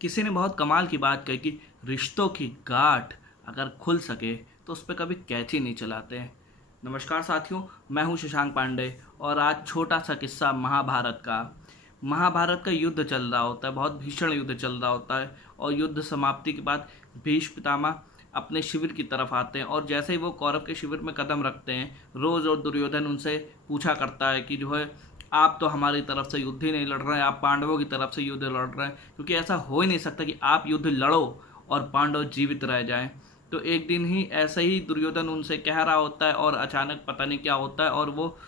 किसी ने बहुत कमाल की बात कही कि रिश्तों की गांठ अगर खुल सके तो उस पर कभी कैंची नहीं चलाते हैं। नमस्कार साथियों, मैं हूं शशांक पांडे और आज छोटा सा किस्सा महाभारत का युद्ध चल रहा होता है, बहुत भीषण युद्ध चल रहा होता है। और युद्ध समाप्ति के बाद भीष्म पितामह अपने शिविर की तरफ आते हैं और जैसे ही वो कौरव के शिविर में कदम रखते हैं, रोज और दुर्योधन उनसे पूछा करता है कि जो है आप तो हमारी तरफ से युद्ध ही नहीं लड़ रहे हैं, आप पांडवों की तरफ से युद्ध लड़ रहे हैं, क्योंकि ऐसा हो ही नहीं सकता कि आप युद्ध लड़ो और पांडव जीवित रह जाएं। तो एक दिन ही ऐसे ही दुर्योधन उनसे कह रहा होता है और अचानक पता नहीं क्या होता है और वो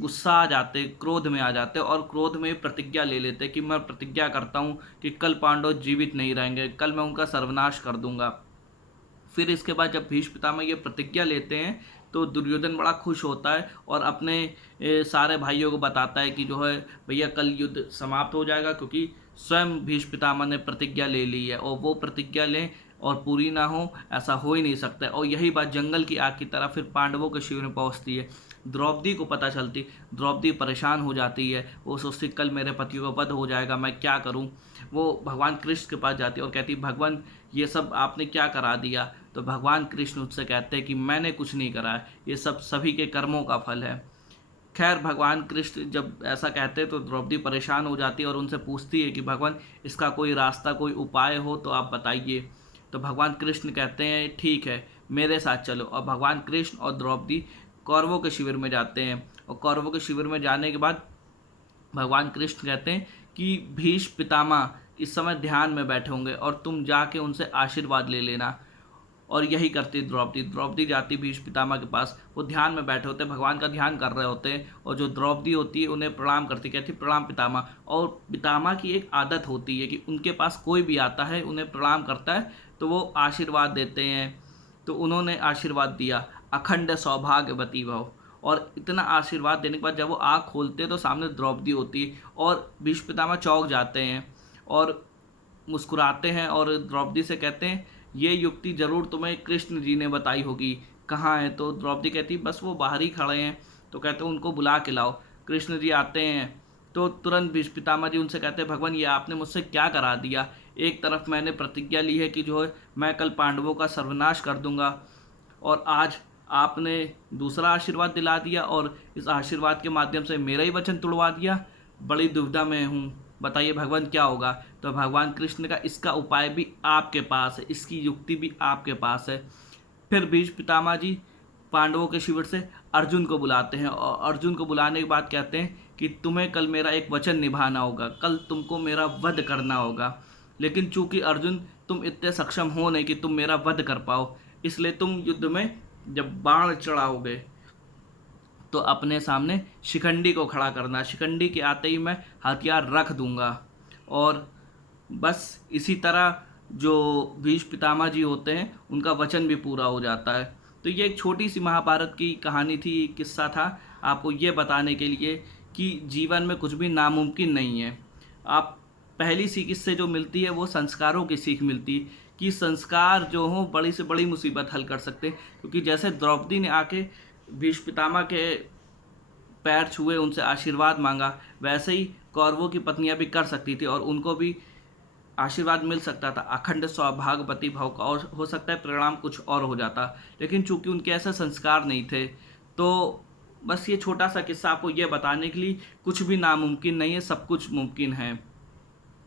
गुस्सा आ जाते, क्रोध में आ जाते और क्रोध में प्रतिज्ञा ले लेते कि मैं प्रतिज्ञा करता हूँ कि कल पांडव जीवित नहीं रहेंगे, कल मैं उनका सर्वनाश कर दूंगा। फिर इसके बाद जब भीष्म पितामह ये प्रतिज्ञा लेते हैं तो दुर्योधन बड़ा खुश होता है और अपने सारे भाइयों को बताता है कि जो है भैया कल युद्ध समाप्त हो जाएगा, क्योंकि स्वयं भीष्म पितामह ने प्रतिज्ञा ले ली है और वो प्रतिज्ञा लें और पूरी ना हो ऐसा हो ही नहीं सकता। और यही बात जंगल की आग की तरह फिर पांडवों के शिविर में पहुंचती है। द्रौपदी को पता चलती, द्रौपदी परेशान हो जाती है, वो सोचती कल मेरे पति का वध हो जाएगा, मैं क्या करूं। वो भगवान कृष्ण के पास जाती है और कहती भगवान ये सब आपने क्या करा दिया। तो भगवान कृष्ण उससे कहते हैं कि मैंने कुछ नहीं करा है, ये सब सभी के कर्मों का फल है। खैर भगवान कृष्ण जब ऐसा कहते हैं तो द्रौपदी परेशान हो जाती है और उनसे पूछती है कि भगवान इसका कोई रास्ता, कोई उपाय हो तो आप बताइए। तो भगवान कृष्ण कहते हैं ठीक है, मेरे साथ चलो। और भगवान कृष्ण और द्रौपदी कौरवों के शिविर में जाते हैं और कौरवों के शिविर में जाने के बाद भगवान कृष्ण कहते हैं कि भीष्म पितामह इस समय ध्यान में बैठे होंगे और तुम जाके उनसे आशीर्वाद ले लेना। और यही करती द्रौपदी। द्रौपदी जाती भीष्म पितामह के पास, वो ध्यान में बैठे होते हैं, भगवान का ध्यान कर रहे होते हैं और जो द्रौपदी होती है उन्हें प्रणाम करती, कहती प्रणाम पितामह। और पितामह की एक आदत होती है कि उनके पास कोई भी आता है उन्हें प्रणाम करता है तो वो आशीर्वाद देते हैं। तो उन्होंने आशीर्वाद दिया अखंड सौभाग्यवती भव। और इतना आशीर्वाद देने के बाद जब वो आँख खोलते हैं तो सामने द्रौपदी होती है और भीष्म पितामह चौंक जाते हैं और मुस्कुराते हैं और द्रौपदी से कहते हैं ये युक्ति जरूर तुम्हें कृष्ण जी ने बताई होगी, कहाँ है। तो द्रौपदी कहती बस वो बाहर ही खड़े हैं। तो कहते हैं उनको बुला के लाओ। कृष्ण जी आते हैं तो तुरंत भीष्म पितामह जी उनसे कहते हैं भगवान ये आपने मुझसे क्या करा दिया। एक तरफ मैंने प्रतिज्ञा ली है कि जो है मैं कल पांडवों का सर्वनाश कर दूंगा और आज आपने दूसरा आशीर्वाद दिला दिया और इस आशीर्वाद के माध्यम से मेरा ही वचन तुड़वा दिया। बड़ी दुविधा में हूँ, बताइए भगवान क्या होगा। तो भगवान कृष्ण का इसका उपाय भी आपके पास है, इसकी युक्ति भी आपके पास है। फिर भीष्म पितामह जी पांडवों के शिविर से अर्जुन को बुलाते हैं और अर्जुन को बुलाने के बाद कहते हैं कि तुम्हें कल मेरा एक वचन निभाना होगा, कल तुमको मेरा वध करना होगा। लेकिन चूंकि अर्जुन तुम इतने सक्षम हो नहीं कि तुम मेरा वध कर पाओ, इसलिए तुम युद्ध में जब बाण चढ़ाओगे तो अपने सामने शिखंडी को खड़ा करना, शिखंडी के आते ही मैं हथियार रख दूंगा। और बस इसी तरह जो भीष्म पितामह जी होते हैं उनका वचन भी पूरा हो जाता है। तो ये एक छोटी सी महाभारत की कहानी थी, किस्सा था आपको ये बताने के लिए कि जीवन में कुछ भी नामुमकिन नहीं है। आप पहली सीख इससे जो मिलती है वो संस्कारों की सीख मिलती है कि संस्कार जो हो बड़ी से बड़ी मुसीबत हल कर सकते हैं। क्योंकि जैसे द्रौपदी ने आके भीष्म पितामह के पैर छुए, उनसे आशीर्वाद मांगा, वैसे ही कौरवों की पत्नियां भी कर सकती थी और उनको भी आशीर्वाद मिल सकता था अखंड सौभाग्यवती भाव का, और हो सकता है परिणाम कुछ और हो जाता। लेकिन चूंकि उनके ऐसे संस्कार नहीं थे तो बस ये छोटा सा किस्सा आपको ये बताने के लिए कुछ भी नामुमकिन नहीं है, सब कुछ मुमकिन है।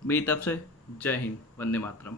मेरी तरफ से जय हिंद, वंदे मातरम।